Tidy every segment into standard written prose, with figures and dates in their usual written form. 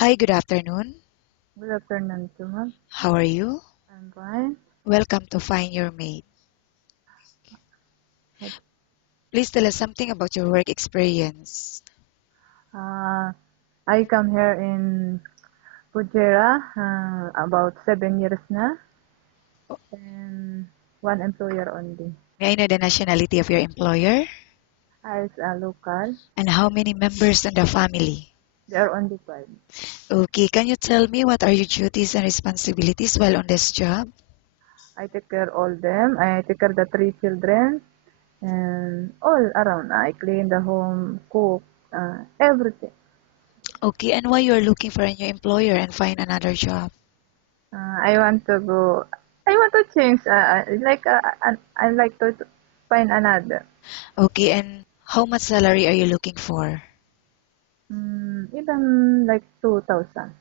Hi, good afternoon. Good afternoon to ma'am. How are you? I'm fine. Welcome to Find Your Mate. But, Please tell us something about your work experience. Uh, I come here in Pujera about 7 years na and one employer only. May I know the nationality of your employer? As a local, And how many members in the family? there are only five. Okay, can you tell me what are your duties and responsibilities while on this job? I take care all them. I take care the three children and all around. I clean the home, cook, everything. Okay, and why you are looking for a new employer and find another job? I want to go. I want to change. I like to find another. Okay, and how much salary are you looking for? Even like 2,000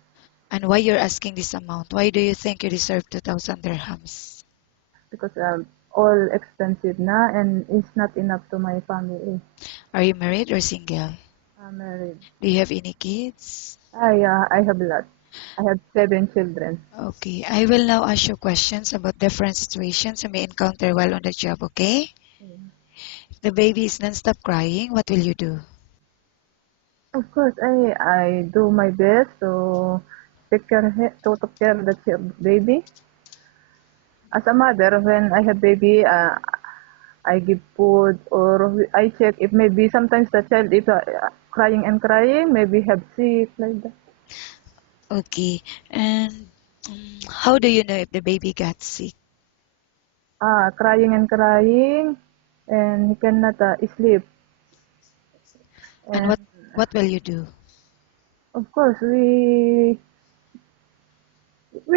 And why you're asking this amount? Why do you think you deserve 2,000 dirhams? because all expensive na and it's not enough to my family. Are you married or single? I'm married. Do you have any kids? I have a lot. I have 7 children. Okay, I will now ask you questions about different situations you may encounter while on the job, okay? Mm. If the baby is non-stop crying, what will you do? Of course, I do my best to take care of the baby. As a mother, when I have baby, I give food or I check if maybe sometimes the child is crying and crying, maybe have sick like that. Okay, and how do you know if the baby got sick? Crying and crying, and he cannot sleep. And And what will you do? of course, we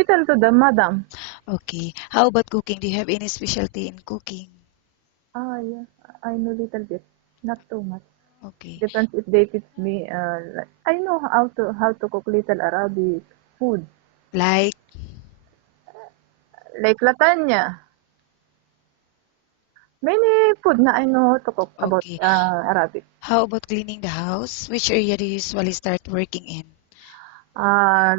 tell to the madam. Okay, how about cooking? Do you have any specialty in cooking? Yeah, I know little bit, not too much. Okay, Depends if they teach me. I know how to cook little Arabic food, like, like lasagna. Many food na I know to cook about okay. Arabic. How about cleaning the house? Which area do you usually start working in? Uh,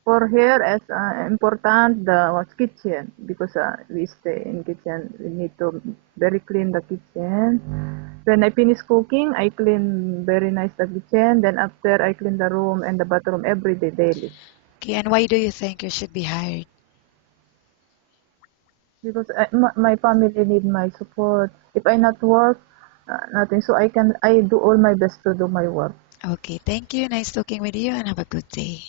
For here, as important the was kitchen because we stay in kitchen. We need to very clean the kitchen. When I finish cooking, I clean very nice the kitchen. Then after I clean the room and the bathroom every day daily Okay, and why do you think you should be hired? because my family need my support. If I not work, nothing. So I do all my best to do my work. Okay, thank you. Nice talking with you and have a good day.